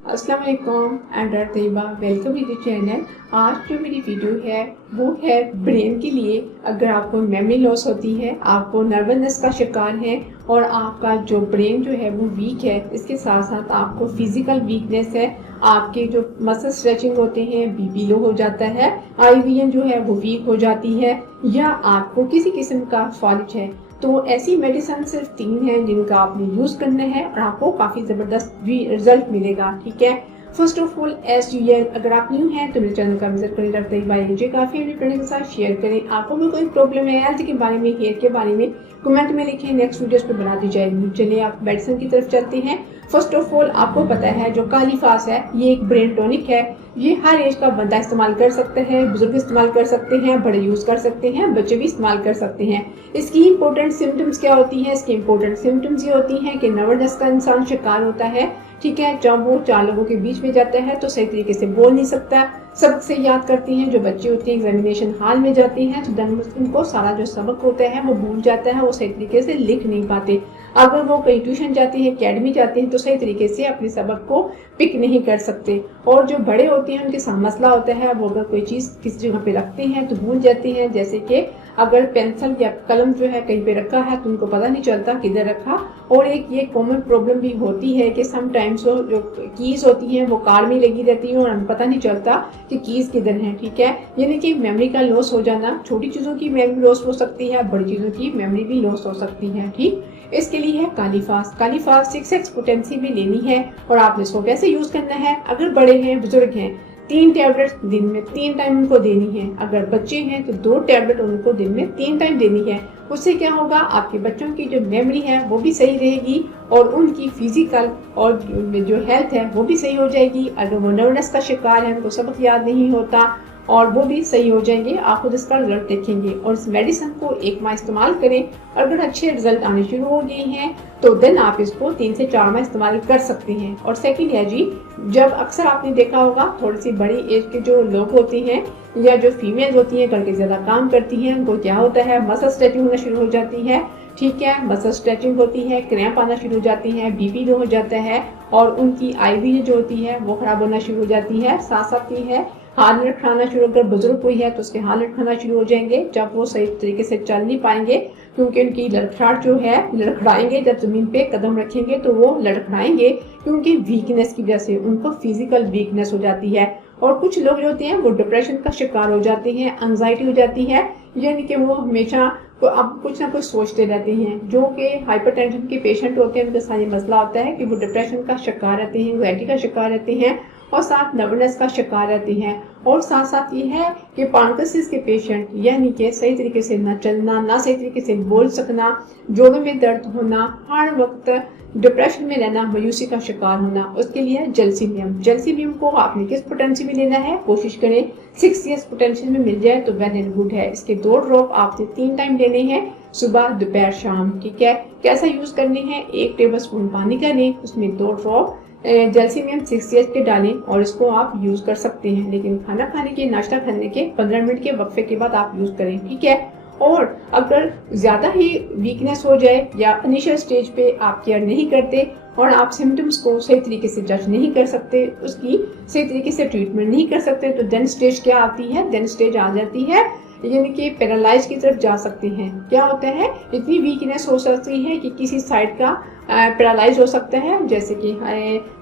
अस्सलाम वालेकुम and Tayyaba, welcome to the channel. आज जो मेरी वीडियो है वो है ब्रेन के लिए। अगर आपको मेमोरी लॉस होती है, आपको नर्वसनेस का शिकार है और आपका जो ब्रेन जो है वो वीक है, इसके साथ साथ आपको फिजिकल वीकनेस है, आपके जो मसल स्ट्रेचिंग होते हैं, बीपी लो हो जाता है, आईवीएन जो है वो वीक हो जाती है, या आपको किसी किस्म का फॉल्ट है, तो ऐसी मेडिसिन सिर्फ 3 हैं जिनका आपने यूज करना है और आपको काफी जबरदस्त रिजल्ट मिलेगा। ठीक है, first of all as usual अगर आप न्यू हैं तो मेरे चैनल का विजिट करें, रखते ही भाई मुझे काफी अपने फ्रेंड्स के साथ शेयर करें। आपको भी कोई प्रॉब्लम है हेल्थ के बारे में, हेयर के बारे में, कमेंट में लिखें, नेक्स्ट वीडियोस पे बना दी जाएगी। चलिए आप मेडिसिन की तरफ चलते हैं। फर्स्ट ऑफ ऑल आपको पता है जो कालीफास है ये एक ब्रेन टॉनिक है। ये हर एज का बंदा इस्तेमाल कर सकता है, बुजुर्ग इस्तेमाल कर सकते हैं, बड़े यूज कर सकते हैं, बच्चे भी इस्तेमाल कर सकते हैं। इसकी इंपॉर्टेंट सिम्टम्स क्या होती हैं? इसकी इंपॉर्टेंट सिम्टम्स ये होती हैं कि नर्वसनेस का इंसान शिकार होता है। ठीक है, जब वो 4 लोगों के बीच में जाता है तो सही तरीके से बोल नहीं सकता, सबक से याद करती हैं। जो बच्चे होते हैं एग्जामिनेशन हॉल में जाते हैं तो उनको सारा जो सबक होता है वो भूल जाता है, वो सही तरीके से लिख नहीं पाते। अगर वो कहीं ट्यूशन जाते हैं, अकेडमी जाते हैं तो सही तरीके से अपने सबक को पिक नहीं कर सकते। और जो बड़े होते हैं उनके साथ मसला होता है, वो अगर कोई चीज किसी जगह पे रखते हैं तो भूल जाते हैं। जैसे कि अगर पेंसिल या कलम जो है कहीं पे रखा है तो उनको पता नहीं चलता किधर रखा। और एक ये कॉमन प्रॉब्लम भी होती है कि समटाइम्स जो कीज होती हैं वो कार में लगी रहती हैं और हमें पता नहीं चलता कि कीज किधर है। ठीक है, यानी कि मेमोरी का लॉस हो जाना, छोटी चीजों की मेमोरी लॉस हो सकती है, बड़ी चीजों की मेमोरी भी लॉस हो सकती है। ठीक, इसके लिए है कालीफास। कालीफास 6x पोटेंसी में लेनी है और आपने इसको कैसे यूज करना है? अगर बड़े हैं, बुजुर्ग हैं, 3 टैबलेट दिन में 3 टाइम उनको देनी है। अगर बच्चे हैं तो 2 टैबलेट उनको दिन में 3 टाइम देनी है। उससे क्या होगा, आपके बच्चों की जो मेमोरी है वो भी सही रहेगी और उनकी फिजिकल और जो हेल्थ है वो भी सही हो जाएगी। अगर वो नर्वसनेस का शिकार है, उनको सबक याद नहीं होता, और वो भी सही हो जाएंगे। आप खुद इसका रिजल्ट देखेंगे और इस मेडिसिन को 1 माह इस्तेमाल करें। अगर अच्छे रिजल्ट आने शुरू हो गए हैं तो देन आप इसको 3 से 4 माह इस्तेमाल कर सकते हैं। और सेकंड है जी, जब अक्सर आपने देखा होगा थोड़ी सी बड़ी एज के जो लोग होते हैं या जो फीमेल होती हैं करके ज्यादा काम करती हैं, उनको क्या होता है, मसल स्ट्रेचिंग होना शुरू हो जाती है। ठीक है, मसल स्ट्रेचिंग होती है, क्रैम्प आना शुरू हो जाती है, बीपी लो हो जाता है और उनकी आईवी जो होती है वो खराब होना शुरू हो जाती है। साथ साथ ये है हाथ लटकाना शुरू, अगर बुजुर्ग कोई है तो उसके हाथ लटकाना शुरू हो जाएंगे जब वो सही तरीके से चल नहीं पाएंगे, क्योंकि उनकी लड़खड़ाहट जो है, लड़खड़ाएंगे जब जमीन पे कदम रखेंगे तो वो लड़खड़ाएंगे, क्योंकि वीकनेस की वजह से उनको फिजिकल वीकनेस हो जाती है। और कुछ लोग जो होते हैं वो डिप्रेशन का शिकार हो जाते हैं, एंजाइटी हो जाती है, यानी कि वो हमेशा अब कुछ ना कुछ सोचते रहते हैं। जो कि हाइपरटेंशन के पेशेंट होते हैं उनके साथ ये मसला होता है कि वो डिप्रेशन का शिकार रहते हैं, एंजाइटी का शिकार रहते हैं और साथ नर्वसनेस का शिकार रहते हैं। और साथ साथ ये है कि पार्किंसंस के पेशेंट, यानी कि सही तरीके से ना चलना, ना सही तरीके से बोल सकना, जोड़ों में दर्द होना, हर वक्त डिप्रेशन में रहना, मायूसी का शिकार होना, उसके लिए जलसीमियम। जलसीमियम को आपने किस पोटेंसी में लेना है? कोशिश करें 6 पोटेंसी में मिल जाए तो वेल एंड गुड है। इसके 2 ड्रॉप आपने 3 टाइम लेने हैं, सुबह, दोपहर, शाम। ठीक है, कैसा यूज करने हैं? 1 टेबल स्पून पानी का लें, उसमें 2 ड्रॉप जलसीमियम 6 के डालें और इसको आप यूज कर सकते हैं। लेकिन खाना खाने के, नाश्ता खाने के 15 मिनट के वक्फे के बाद आप यूज करें। ठीक है, और अगर ज्यादा ही वीकनेस हो जाए या इनिशियल स्टेज पे आप केयर नहीं करते और आप सिम्टम्स को सही तरीके से जज नहीं कर सकते, उसकी सही तरीके से ट्रीटमेंट नहीं कर सकते, तो देन स्टेज क्या आती है? देन स्टेज आ जाती है यानी कि पैरालाइज की तरफ जा सकते हैं। क्या होता है, इतनी वीकनेस हो सकती है कि किसी साइड का पैरालाइज हो सकता है, जैसे कि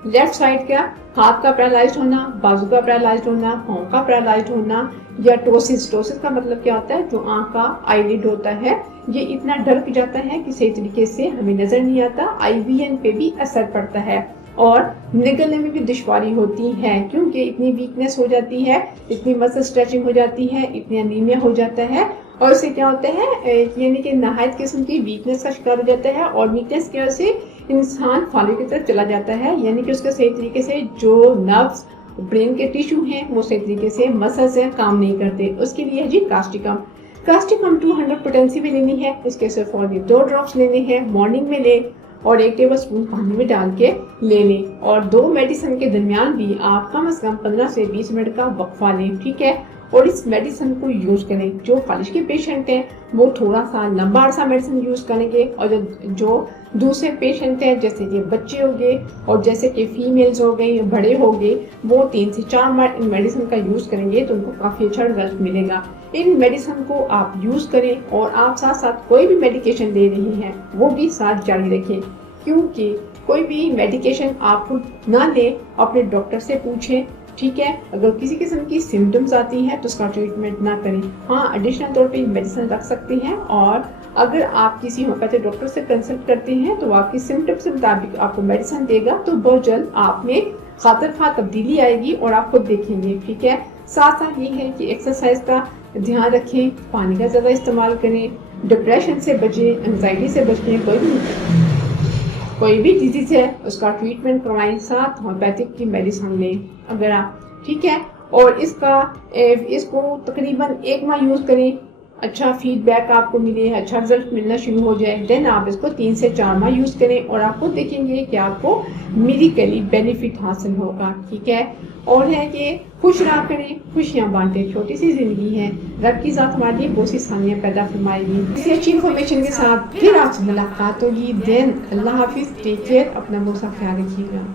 लेफ्ट साइड का हाथ का पैरालाइज होना, बाजू का पैरालाइज होना, पांव का पैरालाइज होना, या टोसिस। टोसिस का मतलब क्या होता है? जो आंख का आईलिड होता है ये इतना ढक जाता है कि सही तरीके से हमें नजर नहीं आता, आईवीएन पे भी असर पड़ता है और निगलने में भी दुश्वारी होती है, क्योंकि इतनी वीकनेस हो जाती है, इतनी मसल स्ट्रेचिंग हो जाती है, इतनी अनीमिया हो जाता है। और इससे क्या होता है, यानी कि नहायत किस्म की वीकनेस का शिकार हो जाता है और वीकनेस की वजह से इंसान फाले की तरफ चला जाता है, यानी कि उसके सही तरीके से जो नर्व्स, ब्रेन के टिश्यू हैं वो सही तरीके से मसल से काम नहीं करते। उसके लिए जी कास्टिकम। कास्टिकम 200 पोटेंसी में लेनी है। इसके सिर्फ और 2 ड्रॉप्स लेने हैं, मॉर्निंग में ले और 1 टेबल स्पून पानी में डाल के ले लें। और 2 मेडिसिन के दरमियान भी आप कम से कम 15 से 20 मिनट का वक्फा लें। ठीक है, और इस मेडिसिन को यूज करें। जो फालिश के पेशेंट हैं वो थोड़ा सा लंबा अरसा मेडिसिन यूज करेंगे, और जो दूसरे पेशेंट हैं जैसे कि बच्चे हो गए और जैसे कि फीमेल्स हो गए, बड़े हो गए, वो 3 से 4 बार इन मेडिसिन का यूज करेंगे तो उनको काफी अच्छा रिजल्ट मिलेगा। इन मेडिसिन को आप यूज करें और आप साथ साथ कोई भी मेडिकेशन ले रही हैं वो भी साथ जारी रखें, क्योंकि कोई भी मेडिकेशन आप ना लें, अपने डॉक्टर से पूछें, ठीक है। अगर किसी किस्म की सिम्टम्स आती हैं तो उसका ट्रीटमेंट ना करें। हाँ, एडिशनल तौर पे मेडिसिन रख सकते हैं, और अगर आप किसी होम्योपैथिक डॉक्टर से कंसल्ट करते हैं तो आपकी सिम्टम्स के मुताबिक आपको मेडिसिन देगा, तो बहुत जल्द आप में खातिर खा तब्दीली आएगी और आप खुद देखेंगे, ठीक है। साथ साथ ये है कि एक्सरसाइज का ध्यान रखें, पानी का ज़्यादा इस्तेमाल करें, डिप्रेशन से बचें, एंजाइटी से बचें। कोई भी डिजीज है उसका ट्रीटमेंट करवाएं, साथ होम्योपैथिक की मेडिसिन लें अगर आप, ठीक है। और इसको तकरीबन 1 माह यूज करें, अच्छा फीडबैक आपको मिले, अच्छा रिजल्ट मिलना शुरू हो जाए, देन आप इसको 3 से 4 माह यूज करें और आपको देखेंगे कि आपको मेडिकली बेनिफिट हासिल होगा, ठीक है। और है कि खुश रहा करें, खुशियां बांटें, छोटी सी जिंदगी है, रब की जात हमारे लिए बहुत सी आसानियां पैदा फरमाएगी। किसी अच्छी इन्फॉर्मेशन के साथ फिर आपसे मुलाकात होगी। देन अल्लाह हाफिज, टेक केयर, अपना बहुत सा ख्याल रखिएगा।